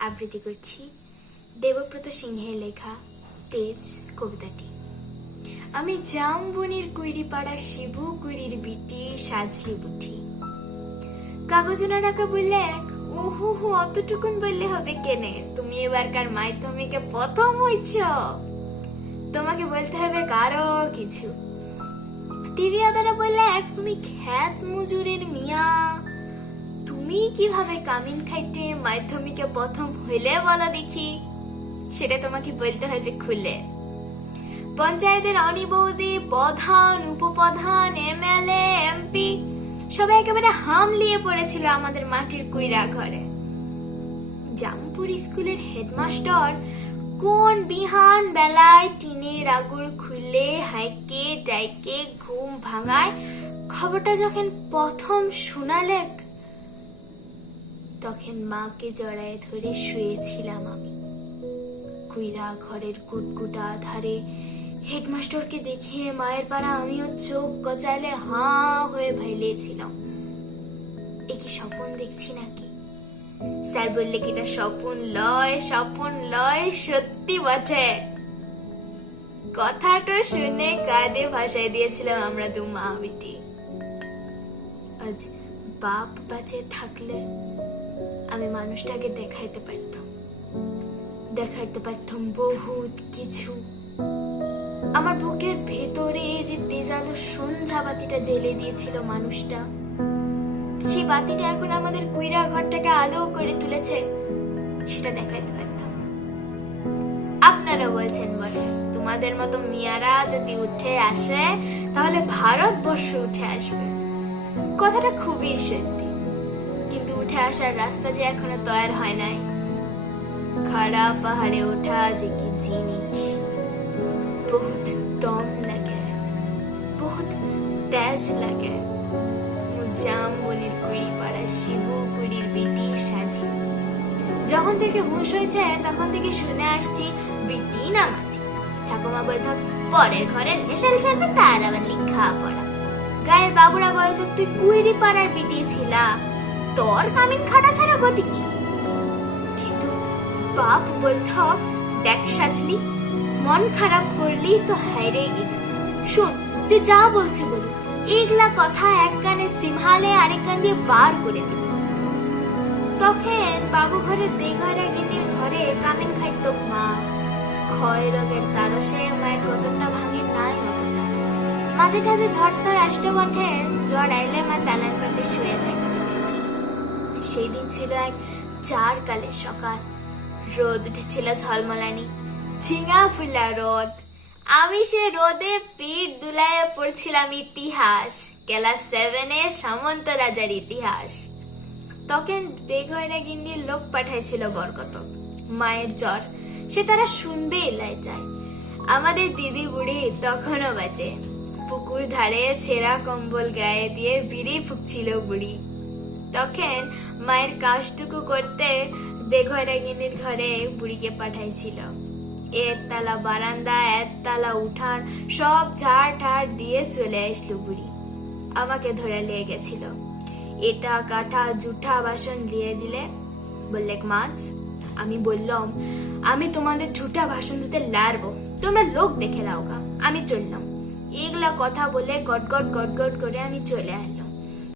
আবৃত্তি করছি দেবব্রত সিংহের লেখা তেজ কবিতাটি। আমি জামবনির কুইরি পাড়া শিবু কুইরির বিটি সাজলি বুটি। কাগজনা টাকা বললে এক, ওহু হু, অতটুকুন বললে হবে কেনে? তুমি এবারকার মাধ্যমিকে প্রথম হইছ? তোমাকে বলতে হবে কারও কিছু। টিভি আদারা বললে এক, তুমি খ্যাত মজুরের মিয়া। তুমি কীভাবে কামিন খাইতে মাধ্যমিকে প্রথম হইলে বলো দেখি। সেটা তোমাকে বলতে হবে খুলে। পঞ্চায়েতের অনি বৌদি, প্রধান, উপপ্রধান, এমএলএ, এমপি, সবাই একেবারে হামলিয়ে পড়েছিল আমাদের মাটির কুইরা ঘরে। জামপুর স্কুলের হেডমাস্টার কোন বিহান বেলায় টিনের আগুর খুলে, হাইকে, ডাইকে, ঘুম ভাঙায়, খবরটা যখন প্রথম শোনালেক তখন মাকে জড়ায় ধরে শুয়েছিলাম আমি। কুইরা ঘরের কুটকুটা ধারে হেডমাস্টারকে দেখে মায়ের পাড়া আমিও চোখ কচালে হাঁ হয়ে ভাইলেছিলাম। এ কি স্বপন দেখছি নাকি? স্যার বললে কি এটা স্বপন লয় স্বপন লয়, সত্যি বটে। কথাটা শুনে কাঁদে ভাষায় দিয়েছিলাম আমরা দু মা বিটি আজ বাপ বাঁচে থাকলে আমি মানুষটাকে দেখাইতে পারতাম। দেখাইতে পারতাম বহুত কিছু। আমার বুকের ভেতরে যে তেজালো সন্ধ্যা বাতিটা জ্বেলে দিয়েছিল মানুষটা, সেই বাতিটা এখন আমাদের কুইরা ঘরটাকে আলো করে তুলেছে, সেটা দেখাইতে পারতাম। আপনারা বলছেন বলে তোমাদের মতো মিয়ারা যদি উঠে আসে, তাহলে ভারতবর্ষ উঠে আসবে। কথাটা খুবই সত্যি। আসার রাস্তা যে এখনও তৈরি হয় নাই। খাড়া পাহাড়ে ওঠা যে কি জিনিস। বহুত দম লাগে, বহুত তেজ লাগে। জাম বনির কুড়ি পাড়া, শিবু কুড়ির বেটি সাজি। যখন থেকে হুঁশ হয়েছে, তখন থেকে শুনে আসছি, বেটি না মাটি। ঠাকুমা বলতো পরের ঘরের হেসাল খেলবে, তার আবার লিখা পড়া। গায়ের বাবুরা বলতো তুই কুইরি পাড়ার বেটি ছিলা। তোর কামিন খাটা ছাড়া গতি কি? কিন্তু বাপ বলত দেখ সাজলি, মন খারাপ করলি তো হাইরে গেলি শোন যে যা বলছে বলুন এগুলা কথা এক কানে সিমহালে আরেক কান দিয়ে বার করে দিবি। তখন বাবু ঘরে দেঘরে গিন্নির ঘরে কামিন খাইত মা। ক্ষয় রোগের তারসে মায়ের গতরটা ভাঙি নাই অতটা। মাঝে ঝড় তোর আসতে বটে, জ্বর আইলে মা দালান পাতে শুয়ে থাকত সেই দিন ছিল এক চার কালের সকাল। রোদ উঠেছিল ঝলমলানি। ঝিঙা ফুলা রোদ। আমি সে রোদে পিঠ দুলায় পড়ছিলাম ইতিহাস। ক্লাস সেভেনের সামন্ত রাজার ইতিহাস। তখন দেগয়না গিন্নির লোক পাঠাইছিল বরকত মায়ের জ্বর। সে তারা শুনবে এলাই যায় আমাদের দিদি বুড়ি তখনও বাজে পুকুর ধারে ছেঁড়া কম্বল গায়ে দিয়ে বিড়ি ফুকছিল বুড়ি। তখন মায়ের কাজটুকু করতে দেঘরাগিনীর ঘরে বুড়িকে পাঠাইছিল। একতলা বারান্দা, একতলা উঠান, সব ঝাড় ঠাড় দিয়ে চলে আসলো বুড়ি। আমাকে ধরে নিয়ে গেছিল। এটা কাঠা জুঠা বাসন দিয়ে দিলে। বললে, মাছ, আমি বললাম, আমি তোমাদের ঝুঠা বাসন ধুতে লারবো তোমরা লোক দেখে নাও গা, আমি চললাম। এগুলা কথা বলে গট গট গট গট করে আমি চলে এলাম